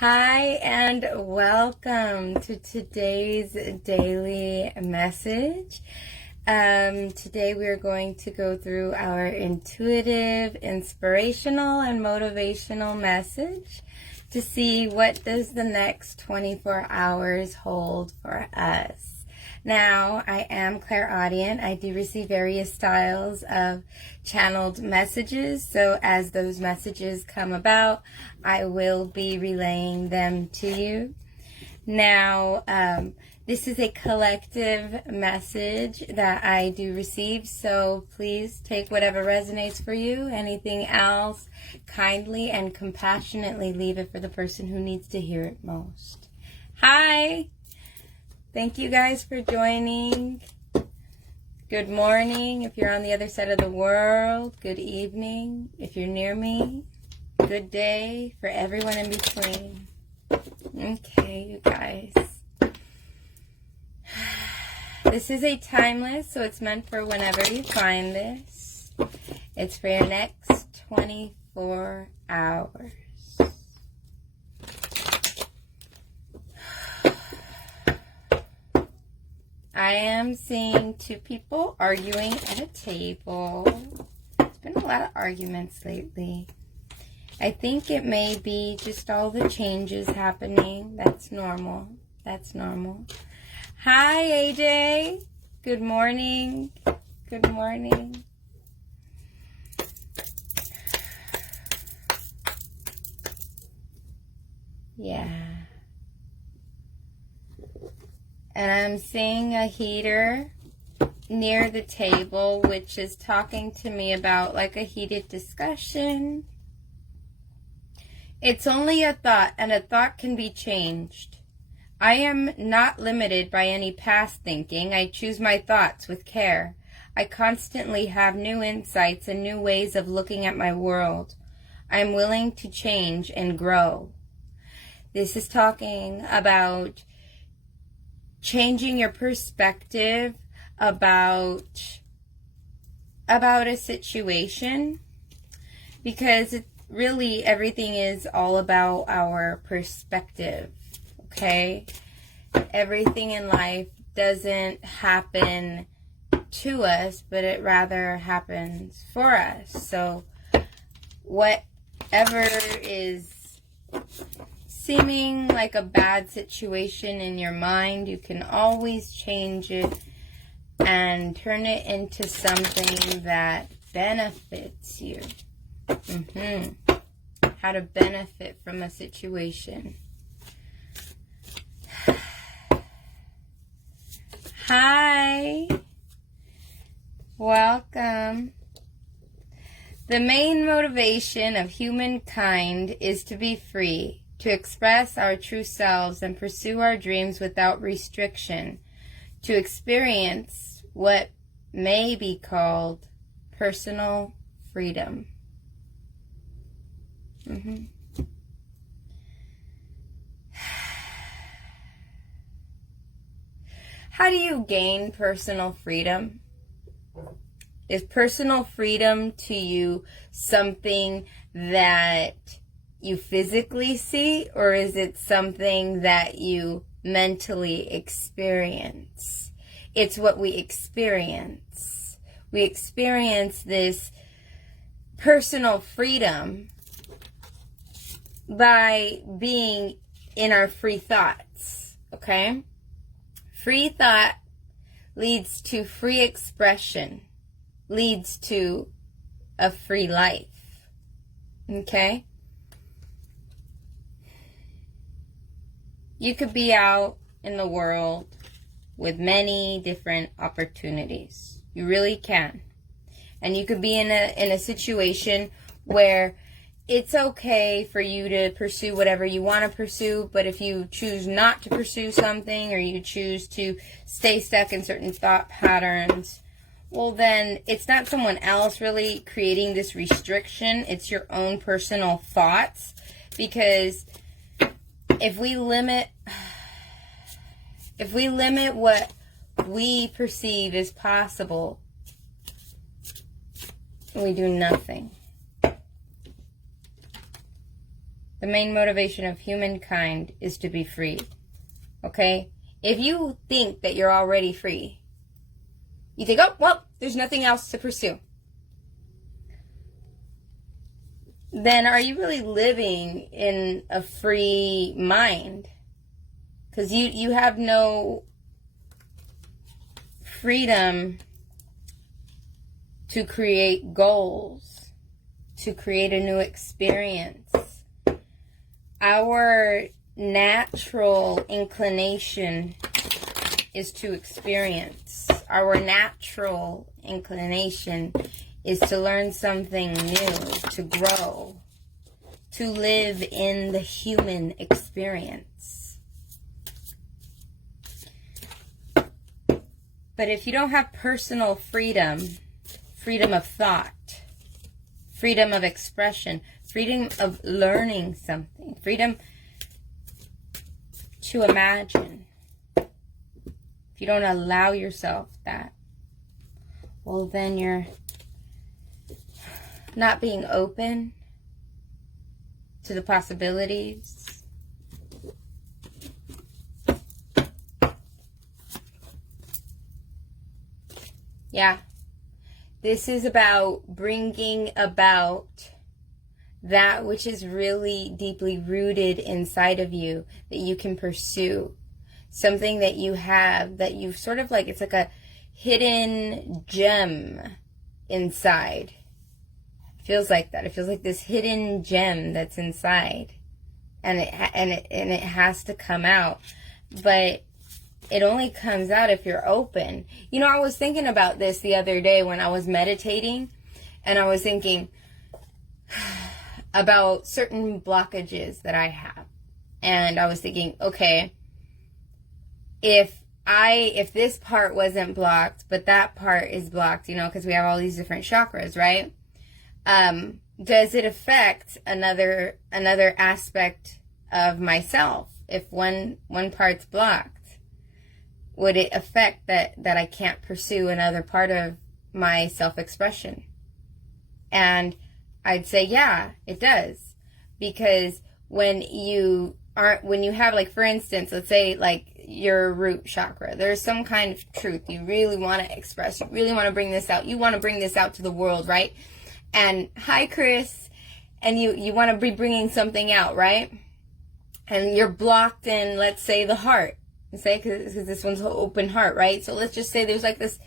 Hi, and welcome to today's daily message. Today we are going to go through our intuitive, inspirational, and motivational message to see what does the next 24 hours hold for us. Now, I am clairaudient. I do receive various styles of channeled messages. So as those messages come about, I will be relaying them to you. Now, this is a collective message that I do receive. So please take whatever resonates for you. Anything else, kindly and compassionately leave it for the person who needs to hear it most. Hi! Thank you guys for joining. Good morning if you're on the other side of the world. Good evening if you're near me. Good day for everyone in between. Okay, you guys. This is a timeless, so it's meant for whenever you find this. It's for your next 24 hours. I am seeing two people arguing at a table. There's been a lot of arguments lately. I think it may be just all the changes happening. That's normal. That's normal. Hi, AJ. Good morning. Good morning. Yeah. And I'm seeing a heater near the table, which is talking to me about like a heated discussion. It's only a thought, and a thought can be changed. I am not limited by any past thinking. I choose my thoughts with care. I constantly have new insights and new ways of looking at my world. I am willing to change and grow. This is talking about changing your perspective about a situation, because really everything is all about our perspective, okay? Everything in life doesn't happen to us, but it rather happens for us. So whatever is seeming like a bad situation in your mind, you can always change it and turn it into something that benefits you. How to benefit from a situation. Hi. Welcome. The main motivation of humankind is to be free, to express our true selves and pursue our dreams without restriction, to experience what may be called personal freedom. How do you gain personal freedom? Is personal freedom to you something that you physically see, or is it something that you mentally experience? It's what we experience. We experience this personal freedom by being in our free thoughts, okay? Free thought leads to free expression, leads to a free life, okay? You could be out in the world with many different opportunities. You really can. And you could be in a situation where it's okay for you to pursue whatever you want to pursue, but if you choose not to pursue something, or you choose to stay stuck in certain thought patterns, well then it's not someone else really creating this restriction. It's your own personal thoughts. Because if we limit what we perceive as possible, we do nothing. The main motivation of humankind is to be free. Okay? If you think that you're already free, you think, oh, well, there's nothing else to pursue. Then are you really living in a free mind? Because you have no freedom to create goals, to create a new experience. Our natural inclination is to experience. Our natural inclination is to learn something new, to grow, to live in the human experience. But if you don't have personal freedom, freedom of thought, freedom of expression, freedom of learning something, freedom to imagine, if you don't allow yourself that, well, then you're not being open to the possibilities. Yeah. This is about bringing about that which is really deeply rooted inside of you that you can pursue. Something that you have, that you've sort of like, it's like a hidden gem inside. It feels like that. It feels like this hidden gem that's inside. And it has to come out. But it only comes out if you're open. You know, I was thinking about this the other day when I was meditating, and I was thinking about certain blockages that I have. And I was thinking, okay, if this part wasn't blocked, but that part is blocked, you know, because we have all these different chakras, right? Does it affect another aspect of myself? If one part's blocked, would it affect that I can't pursue another part of my self-expression? And I'd say, yeah, it does. Because when you have, like, for instance, let's say, like, your root chakra, there's some kind of truth you really want to express. You really want to bring this out. You want to bring this out to the world, right? And hi, Chris. And you want to be bringing something out, right? And you're blocked in, let's say, the heart. Say, because this one's an open heart, right? So let's just say there's like this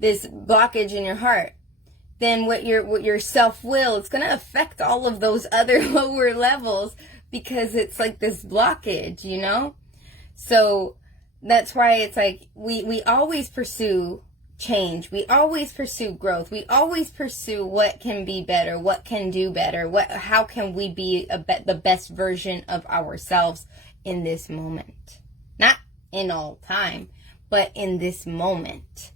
blockage in your heart. Then what your self-will, it's going to affect all of those other lower levels because it's like this blockage, you know? So that's why it's like we always pursue change. We always pursue growth. We always pursue what can be better, what can do better, how can we be the best version of ourselves in this moment. Not in all time, but in this moment.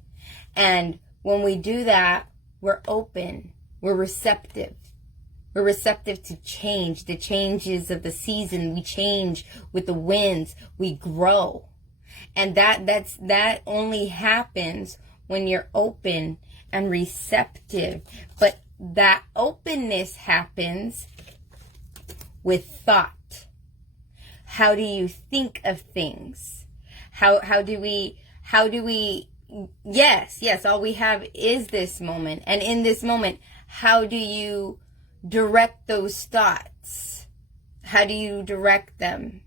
And when we do that, we're open, we're receptive. We're receptive to change, the changes of the season. We change with the winds, we grow. And that only happens when you're open and receptive. But that openness happens with thought. How do you think of things? How do we, yes, all we have is this moment. And in this moment, how do you direct those thoughts? How do you direct them?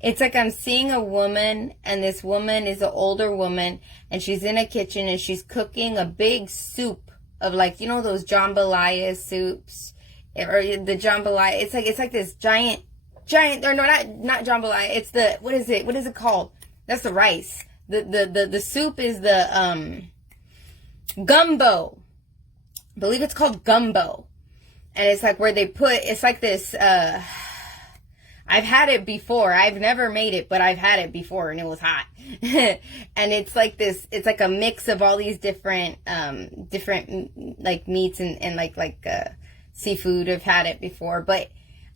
It's like I'm seeing a woman, and this woman is an older woman, and she's in a kitchen, and she's cooking a big soup of, like, you know, those jambalaya soups, or the jambalaya. It's like this giant, or no, not jambalaya. It's the, what is it called? That's the rice. The soup is the gumbo. I believe it's called gumbo. And it's like where they put, it's like this, I've had it before. I've never made it, but I've had it before, and it was hot. And it's like this, it's like a mix of all these different like meats and like seafood. I've had it before, but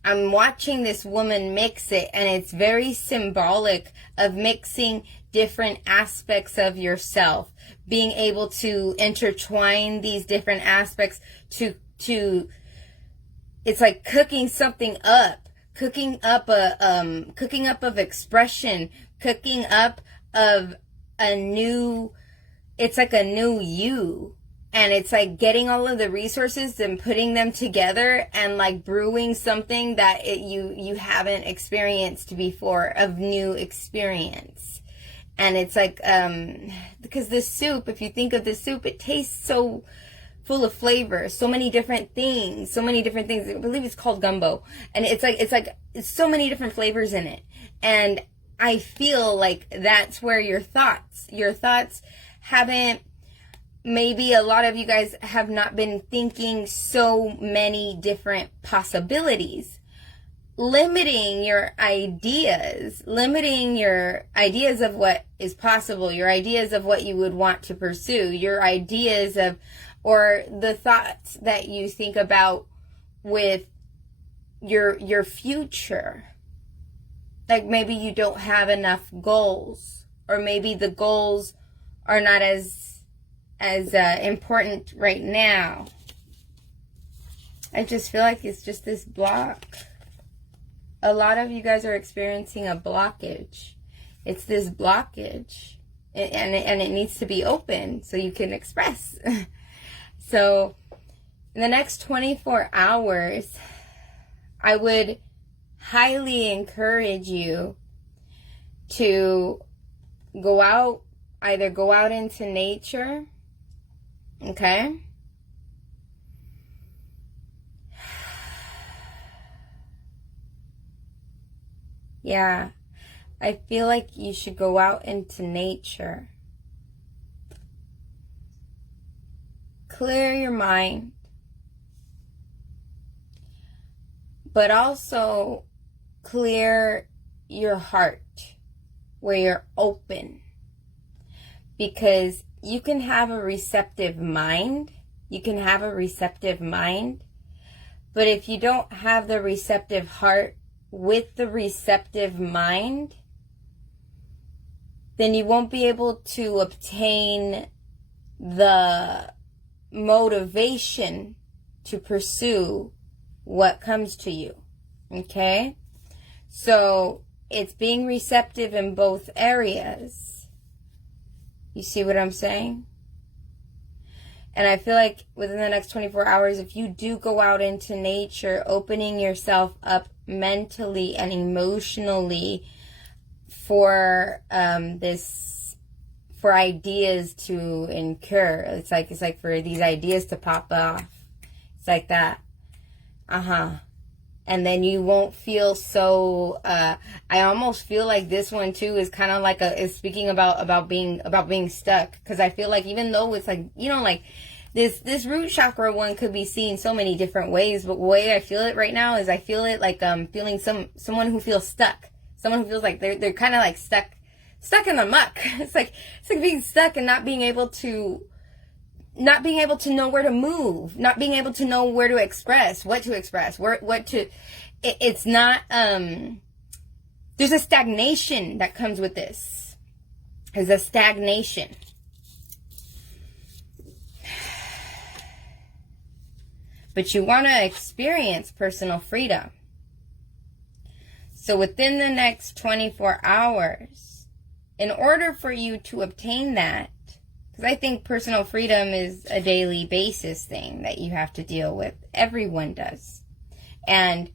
I'm watching this woman mix it, and it's very symbolic of mixing different aspects of yourself, being able to intertwine these different aspects to it's like cooking something up, cooking up of expression, cooking up of a new, it's like a new you. And it's like getting all of the resources and putting them together and like brewing something that you haven't experienced before, of new experience. And it's like, because this soup, if you think of the soup, it tastes so full of flavor, so many different things. I believe it's called gumbo. And it's so many different flavors in it. And I feel like that's where your thoughts haven't, maybe a lot of you guys have not been thinking so many different possibilities, limiting your ideas of what is possible, your ideas of what you would want to pursue, your ideas of, or the thoughts that you think about with your future. Like maybe you don't have enough goals, or maybe the goals are not as important right now. I just feel like it's just this block. A lot of you guys are experiencing a blockage. It's this blockage, and it needs to be open so you can express. So in the next 24 hours, I would highly encourage you to either go out into nature. Okay? Yeah. I feel like you should go out into nature. Clear your mind. But also clear your heart where you're open. Because you can have a receptive mind. But if you don't have the receptive heart with the receptive mind, then you won't be able to obtain the motivation to pursue what comes to you. Okay? So it's being receptive in both areas. You see what I'm saying? And I feel like within the next 24 hours, if you do go out into nature, opening yourself up mentally and emotionally for for ideas to incur. It's like for these ideas to pop off. It's like that. And then you won't feel so, I almost feel like this one too is kind of like is speaking about being stuck. Cause I feel like even though it's like, you know, like this root chakra one could be seen so many different ways, but the way I feel it right now is I feel it like, feeling someone who feels stuck. Someone who feels like they're kind of like stuck in the muck. It's like being stuck and not being able to know where to move, not being able to know where to express, what to express, it's not, there's a stagnation that comes with this. There's a stagnation. But you want to experience personal freedom. So within the next 24 hours, in order for you to obtain that, because I think personal freedom is a daily basis thing that you have to deal with. Everyone does. And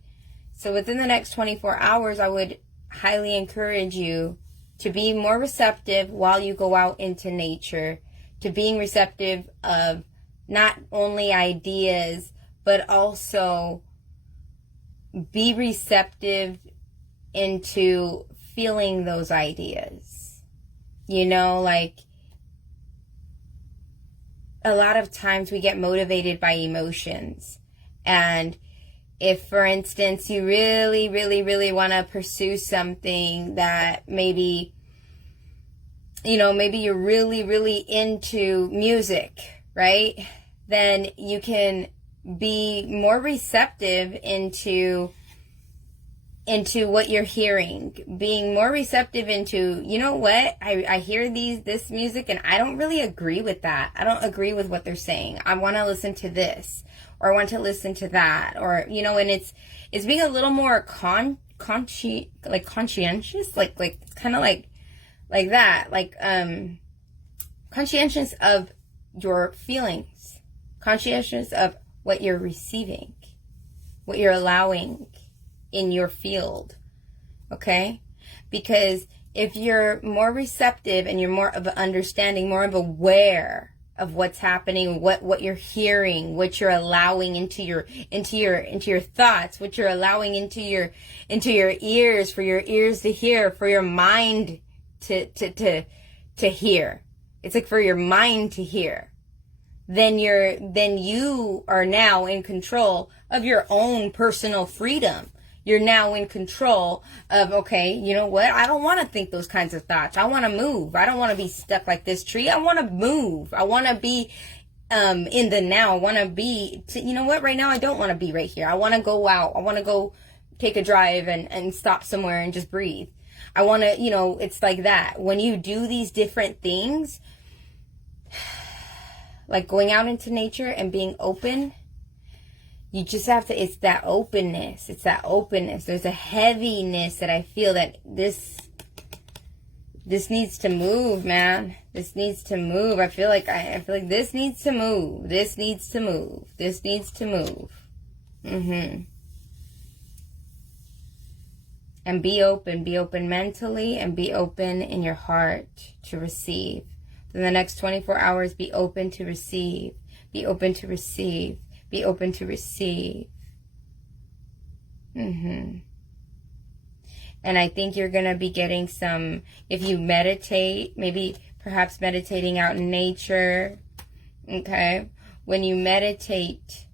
so within the next 24 hours, I would highly encourage you to be more receptive while you go out into nature, to being receptive of not only ideas, but also be receptive into feeling those ideas. You know, like, a lot of times we get motivated by emotions. And if, for instance, you really, really, really want to pursue something that maybe, you know, maybe you're really, really into music, right? Then you can be more receptive into into what you're hearing, being more receptive into, you know what, I hear this music and I don't really agree with that. I don't agree with what they're saying. I want to listen to this, or I want to listen to that, or, you know, and it's being a little more conscientious, like kind of like that, like, conscientious of your feelings, conscientious of what you're receiving, what you're allowing in your field, okay? Because if you're more receptive and you're more of an understanding, more of aware of what's happening, what you're hearing, what you're allowing into your thoughts, what you're allowing into your ears, for your ears to hear, for your mind to hear. It's like for your mind to hear. Then you are now in control of your own personal freedom. You're now in control of, okay, you know what? I don't want to think those kinds of thoughts. I want to move. I don't want to be stuck like this tree. I want to move. I want to be in the now. I want to be, you know what? Right now, I don't want to be right here. I want to go out. I want to go take a drive and stop somewhere and just breathe. I want to, you know, it's like that. When you do these different things, like going out into nature and being open, you just have to, it's that openness. It's that openness. There's a heaviness that I feel that this needs to move, man. This needs to move. I feel like this needs to move. This needs to move. This needs to move. And be open. Be open mentally and be open in your heart to receive. In the next 24 hours, be open to receive. Be open to receive. Be open to receive. And I think you're going to be getting some, if you meditate, maybe perhaps meditating out in nature. Okay. When you meditate,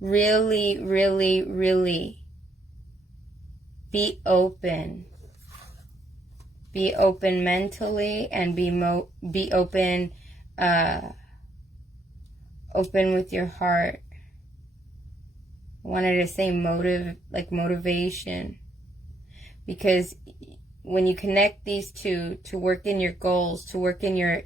really, really, really be open. Be open mentally and be open, open with your heart. I wanted to say motivation, because when you connect these two to work in your goals, to work in your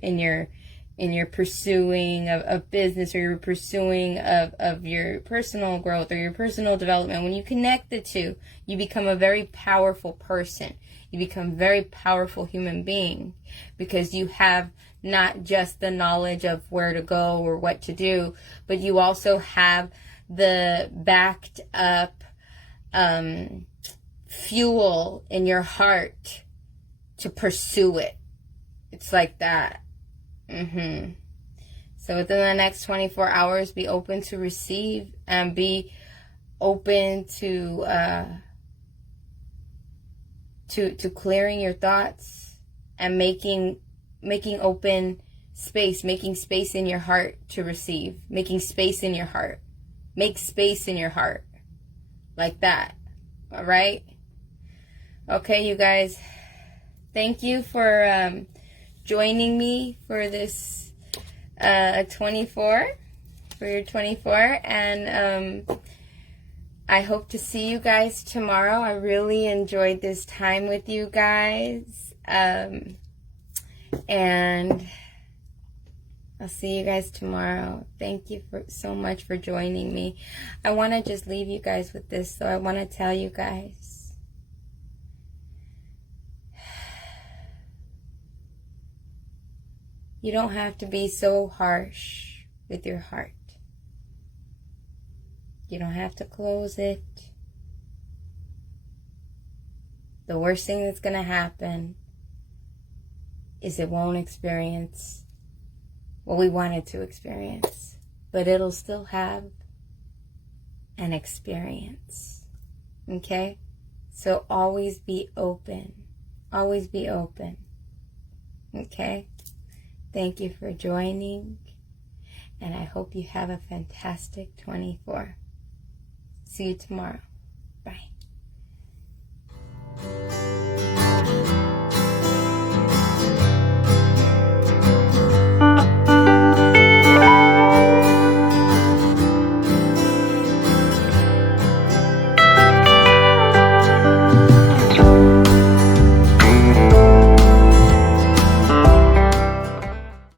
pursuing of business, or your pursuing of your personal growth or your personal development, when you connect the two, you become a very powerful person. You become a very powerful human being, because you have not just the knowledge of where to go or what to do, but you also have the backed up fuel in your heart to pursue it. It's like that. So within the next 24 hours, be open to receive and be open to clearing your thoughts and making open space, making space in your heart to receive, making space in your heart. Make space in your heart. Like that. All right? Okay, you guys. Thank you for joining me for this 24, for your 24. And I hope to see you guys tomorrow. I really enjoyed this time with you guys. And I'll see you guys tomorrow. Thank you so much for joining me. I want to just leave you guys with this. So I want to tell you guys, you don't have to be so harsh with your heart. You don't have to close it. The worst thing that's going to happen is it won't experience what we want it to experience, but it'll still have an experience. Okay? So always be open. Always be open. Okay? Thank you for joining, and I hope you have a fantastic 24. See you tomorrow. Bye.